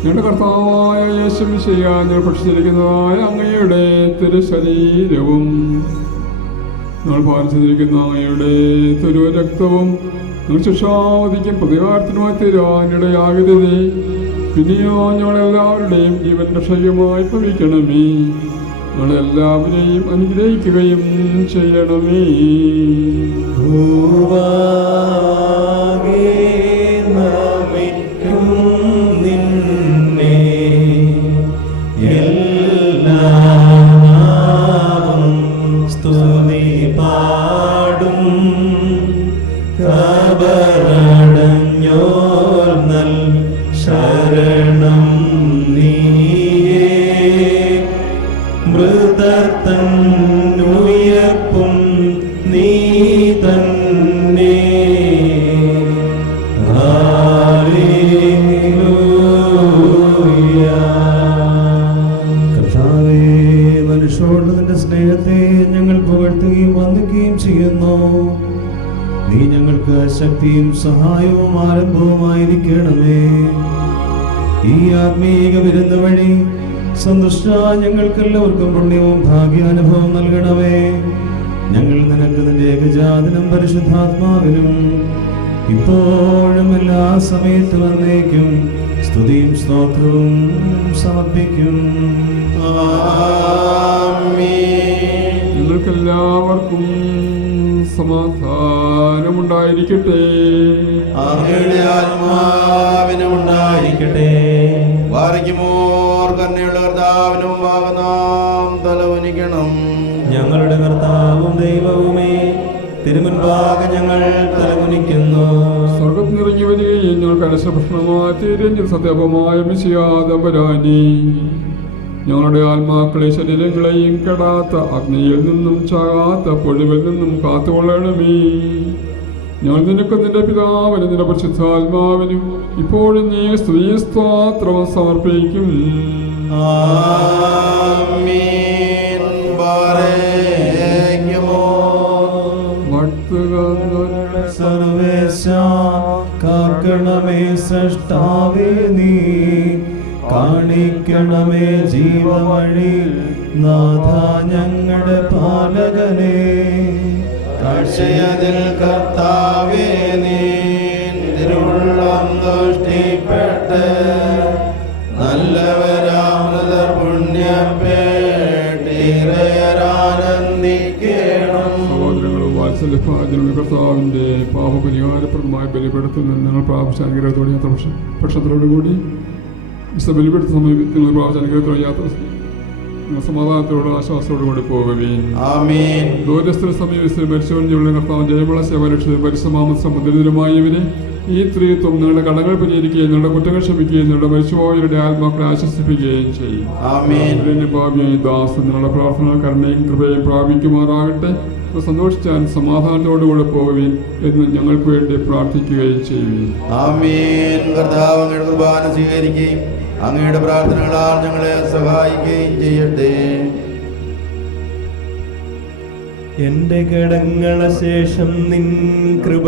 ഞങ്ങളുടെ കർത്താവായ യേശുമിശിഹാ, ഞങ്ങൾ ഭക്ഷിച്ചിരിക്കുന്നതായ അങ്ങയുടെ തിരുശരീരവും ഞങ്ങൾ പാലിച്ചിരിക്കുന്ന അങ്ങയുടെ തിരുരക്തവും ഞങ്ങൾ ശിക്ഷാവധിക്കും പ്രതികാരത്തിനുമായി തീരാനിടയാകരുതേ. പിന്നെയോ ഞങ്ങളെല്ലാവരുടെയും ജീവൻ രക്ഷകമായി ഭവിക്കണമേ. ഞങ്ങളെല്ലാവരെയും അനുഗ്രഹിക്കുകയും ചെയ്യണമേ. നീ ഞങ്ങൾക്ക് ശക്തിയും സഹായവും ആരംഭവുമായിരിക്കണമേ. ഈ ആത്മീക വിരുന്ന് വഴി സന്തുഷ്ട ഞങ്ങൾക്കെല്ലാവർക്കും പുണ്യവും ഭാഗ്യാനുഭവം നൽകണമേ. ഞങ്ങൾ നിനക്ക് നിന്റെ ഏകജാതനും പരിശുദ്ധാത്മാവിനും ഇപ്പോഴും എല്ലാ സമയത്തും എന്നേക്കും സ്തുതിയും സ്തോത്രവും സമർപ്പിക്കും. നിങ്ങൾക്കെല്ലാവർക്കും സമാധാനമുണ്ടായിരിക്കട്ടെ. അങ്ങയുടെ ആത്മാവിനും ഉണ്ടായിരിക്കട്ടെ. വാരിക്കുമോർ കരുണയുള്ള കർത്താവിനും നാം തലവനിക്കണം. ഞങ്ങളുടെ കർത്താവും ദൈവവുമേ, തിരുമുൻപാകെ ഞങ്ങൾ തലകുനിക്കുന്നു. സ്വർഗത്തിൽ നിറങ്ങി വരികയും ഞങ്ങൾ കലശഭക്ഷണമായി തീരുന്ന സത്യപമായ മിശിയാതമ്പരാനി, ഞങ്ങളുടെ ആത്മാക്കളെ ശരീരങ്ങളെയും കെടാത്ത അഗ്നിയിൽ നിന്നും ചാകാത്ത പൊഴിവിൽ നിന്നും കാത്തുകൊള്ളണമേ. ഞങ്ങൾ നിനക്ക് നിന്റെ പിതാവിനും നിന്റെ പരിശുദ്ധാത്മാവിനും ഇപ്പോഴും നീ സ്തുതി സ്തോത്രവും സമർപ്പിക്കും. സർവേശ കാക്കണമേ സൃഷ്ടാവേ, നീ കാണിക്കണമേ ജീവവഴി. നാഥ ഞങ്ങളുടെ പാലകനെ, കാഴ്ചയതിൽ കർത്താവേ നീ തിരുവുള്ളം ദുഷ്ടിപ്പെട്ട് നല്ലവരാമൃതർ പുണ്യപേട്ടിരയരാനന്ദിക്കണം. സഹോദരങ്ങളും വാത്സല്യഭാജനങ്ങളും കർത്താവിന്റെ പാപപരിഹാരപ്രദമായ ബലിപീഠത്തിൽ നിന്ന് നിങ്ങൾ പ്രാപിച്ച അനുഗ്രഹത്തോടെ യാത്ര പക്ഷത്തോടുകൂടി ബലിപീഠ സമയത്ത് പ്രാപിച്ച അനുഗ്രഹത്തോടെ യാത്ര സമാധാനത്തോടും ആശ്വാസത്തോടും കൂടി പോകുകയും ദൂരസ്ഥ സമീപസ്ഥ മരിച്ചവരുടെ കർത്താവ് ജയമുള്ള സേവരക്ഷയും പരിസമാമസം മുദ്രിതരുമായവരെ ഈ ത്രിത്വം നിങ്ങളുടെ കടങ്ങൾ പരിഹരിക്കുകയും നിങ്ങളുടെ കുറ്റങ്ങൾ ക്ഷമിക്കുകയും നിങ്ങളുടെ മരിച്ചുപോയവരുടെ ആത്മാക്കളെ ആശ്വസിപ്പിക്കുകയും ചെയ്യും. ഭാവിയായി ദാസ് നിങ്ങളുടെ പ്രാർത്ഥന കരുണയും കൃപയും പ്രാപിക്കുമാറാകട്ടെ. സന്തോഷിച്ചാൽ സമാധാനത്തോടുകൂടെ പോകുകയും എന്ന് ഞങ്ങൾക്ക് വേണ്ടി പ്രാർത്ഥിക്കുകയും ചെയ്യുകയും. കർത്താവ് അങ്ങയുടെ കുർബാന സ്വീകരിക്കുകയും അങ്ങയുടെ പ്രാർത്ഥനകളാൽ ഞങ്ങളെ സഹായിക്കുകയും ചെയ്യട്ടെ. എന്റെ കടങ്ങളെ ശേഷം നിൻ കൃപ